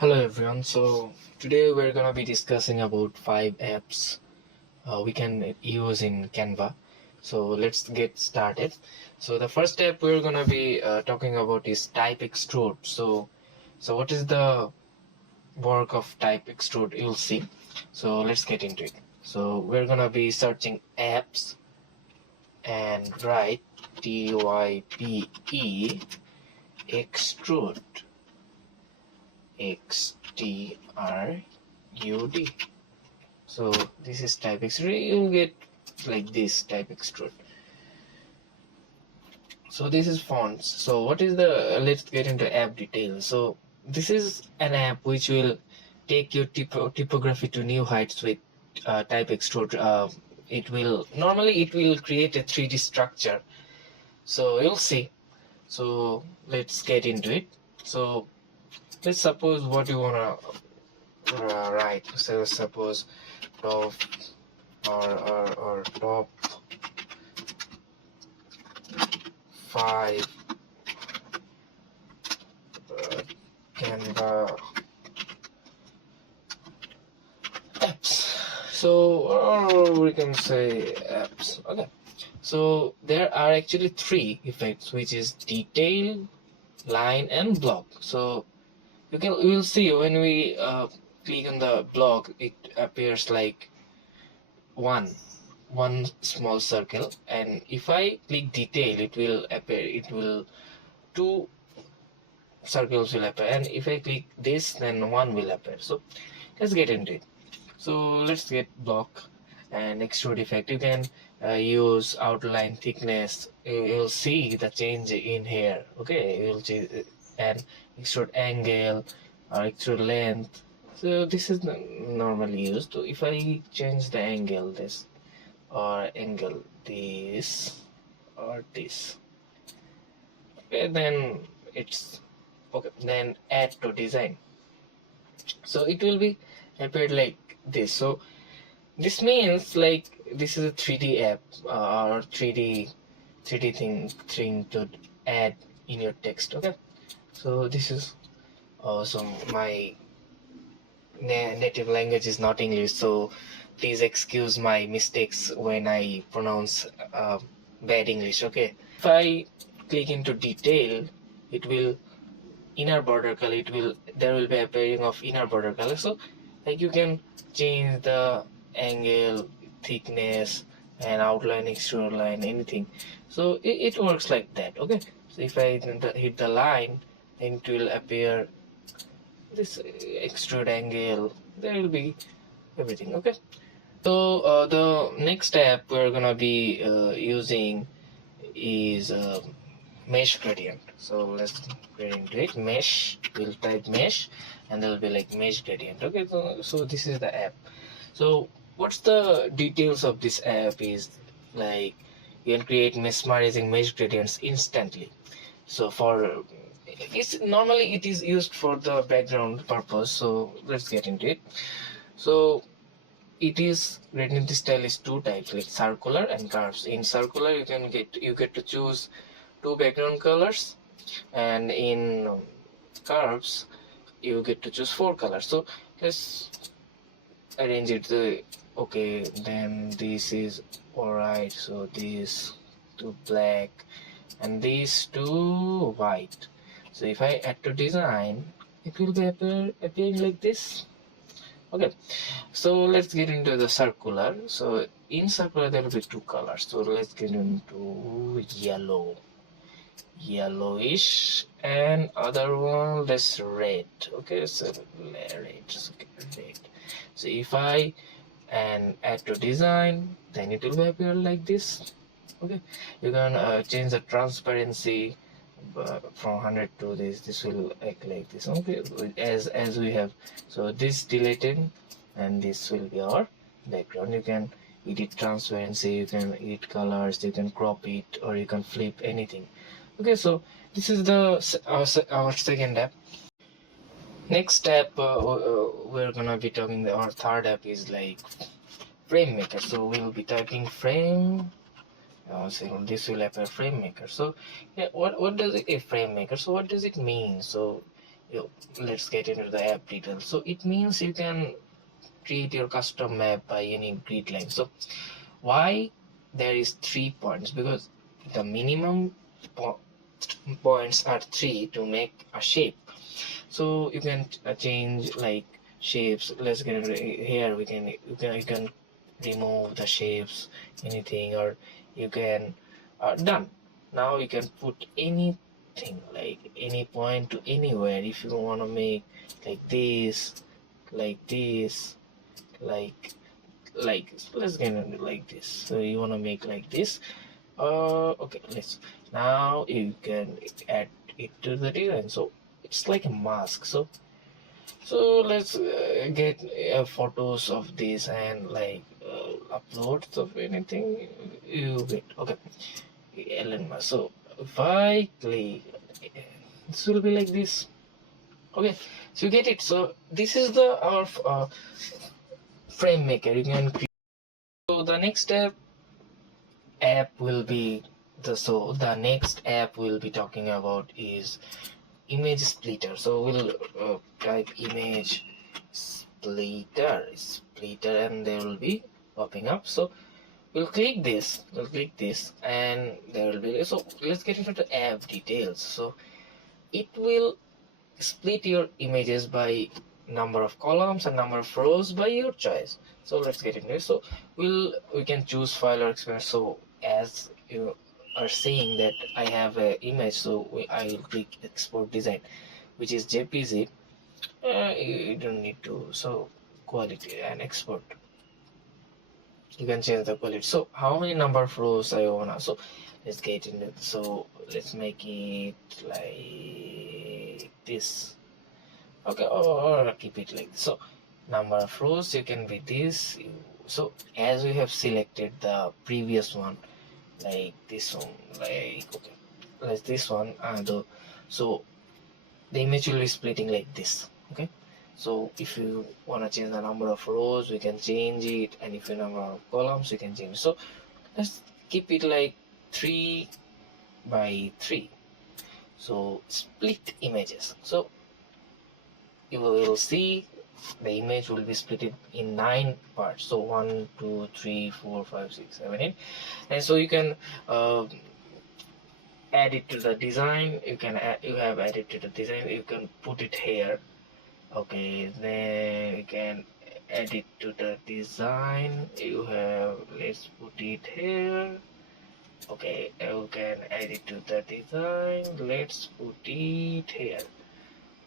Hello everyone. So today we're gonna be discussing about 5 apps we can use in Canva. So let's get started. So the first app we're gonna be talking about is TypeExtrude. So what is the work of TypeExtrude? You'll see. So let's get into it. So we're gonna be searching apps and write TYPE extrude. XTRUD. So this is TypeExtrude. You'll get like this TypeExtrude. So this is fonts. So what is the? Let's get into app details. So this is an app which will take your typography to new heights with TypeExtrude. It will create a 3D structure. So you'll see. So let's get into it. So let's suppose what you wanna write. So suppose top or top 5 Canva apps. So or we can say apps. Okay. So there are actually 3 effects, which is detail, line, and block. So you will see when we click on the block, it appears like one small circle, and if I click detail, it will appear 2 circles will appear, and if I click this, then 1 will appear. So let's get into it. So let's get block and extrude effect. You can use outline thickness. You'll see the change in here. Okay, you'll see and extrude angle or extrude length. So this is normally used. So if I change the angle this or angle this or this, okay, then it's okay. Then add to design. So it will be appeared like this. So this means like this is a 3D app or 3D thing to add in your text. Okay, so this is so my native language is not English, so please excuse my mistakes when I pronounce bad English. Okay, if I click into detail, it will inner border color. There will be a pairing of inner border color. So like you can change the angle, thickness, and outline, extrude line, anything. So it works like that. Okay, so if I hit the line, then it will appear this extrude angle. There will be everything. Okay, so the next step we're gonna be using is mesh gradient. So let's get into it. Mesh, we'll type mesh, and there will be like mesh gradient. Okay, so this is the app. So what's the details of this app is like you can create mesmerizing mesh gradients instantly. So for it is used for the background purpose. So let's get into it. So it is gradient style is 2 types, like circular and curves. In circular you get to choose 2 background colors, and in curves you get to choose 4 colors. So let's arrange it. Okay, then this is alright. So these 2 black and these 2 white. So if I add to design, it will be appearing like this. Okay, so let's get into the circular. So in circular there will be 2 colors. So let's get into yellowish, and other one that's red. Okay, so red. So if I add to design, then it will appear like this. Okay, you can change the transparency from 100 to this will act like this. Okay, as we have. So this deleted, and this will be our background. You can edit transparency, you can edit colors, you can crop it, or you can flip anything. Okay, so this is our second app. Next step we're gonna be talking, our third app is like frame maker. So we'll be typing frame. So this will appear frame maker. So yeah, what does a frame maker? So what does it mean? So let's get into the app details. So it means you can create your custom map by any grid line. So why there is 3 points? Because the minimum points are 3 to make a shape. So you can change like shapes. Let's get into here. You can remove the shapes, anything, or you can done. Now you can put anything, like any point to anywhere. If you want to make like this, like this, like let's get into like this. So you want to make like this. Okay, let's now you can add it to the design. So it's like a mask. So let's get photos of this and like uploads of anything you get. Okay, Ellen Musk. So if I click, this will be like this. Okay, so you get it. So this is the our frame maker. You can create. So the next app will be the next app we'll be talking about is image splitter. So we'll type image splitter, and there will be popping up. So we'll click this, and there will be. So let's get into the app details. So it will split your images by number of columns and number of rows by your choice. So let's get into it. So we can choose file or expense. So as you are saying that I have an image, so I will click export design, which is JPG. You don't need to. So quality and export, you can change the quality. So how many number of rows I wanna. So let's get into it. So let's make it like this. Okay, or keep it like this. So number of rows, you can be this. So as we have selected the previous one, like this one, like okay, like this one, and so the image will be splitting like this. Okay, so if you want to change the number of rows, we can change it, and if you number of columns, you can change it. So let's keep it like 3 by 3. So split images. So you will see the image will be split in 9 parts. So 1 2 3 4 5 6 7 8, and so you can add it to the design. You have added to the design, you can put it here. Okay, then you can add it to the design. You have, let's put it here. Okay, you can add it to the design. Let's put it here.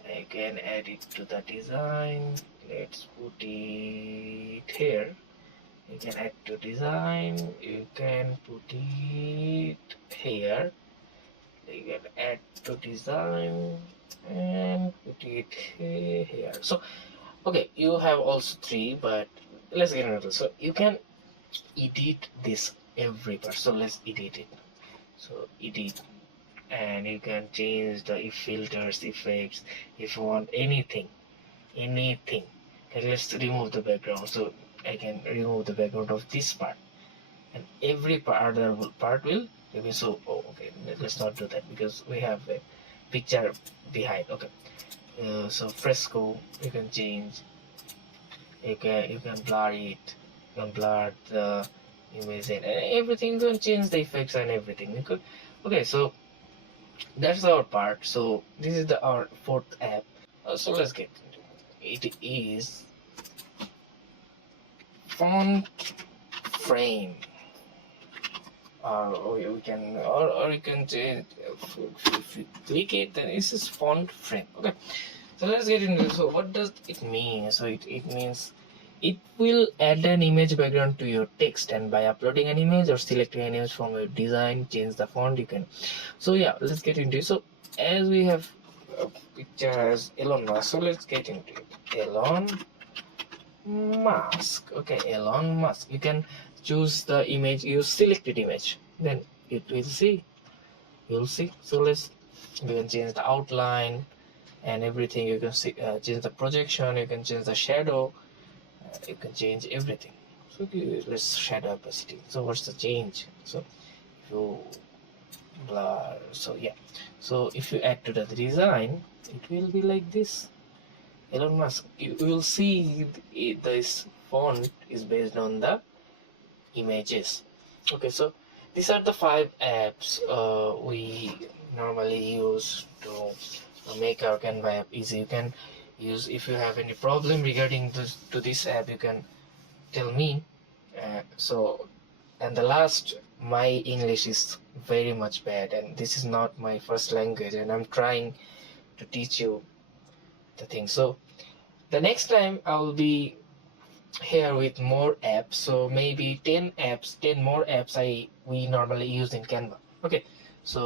I can add it to the design. Let's put it here. You can add to design. You can put it here. You can add to design and put it here. So okay, you have also 3, but let's get another. So you can edit this every part. So let's edit it. So edit, and you can change the filters, effects, if you want anything. Okay, let's remove the background. So I can remove the background of this part, and every other part will be. So okay, let's not do that because we have a picture behind. Okay, so fresco, you can change. You can blur it. You can blur the image and everything. You can change the effects and everything. You could. Okay, so that's our part. So this is our 4th app. So let's get into it. It is FontFrame. Or you can, or you can change. If you click it, then this is FontFrame. Okay, so let's get into it. So what does it mean? So it means it will add an image background to your text, and by uploading an image or selecting an image from your design, change the font, you can. So yeah, let's get into it. So as we have a picture as Elon Musk, so let's get into it. Elon Musk. Okay, Elon Musk. You can choose the image, you selected image, then it will see. You'll see. So you can change the outline and everything. You can see, change the projection. You can change the shadow. You can change everything. So let's shadow opacity. So what's the change? So if you blur. So yeah. So if you add to the design, it will be like this. Elon Musk, you will see this font is based on the images. Okay, so these are the 5 apps we normally use to make our Canva app easy. You can use, if you have any problem regarding this app, you can tell me. And the last, my English is very much bad, and this is not my first language, and I'm trying to teach you the thing. So the next time I will be here with more apps, so maybe 10 apps, 10 more apps we normally use in Canva. Okay, so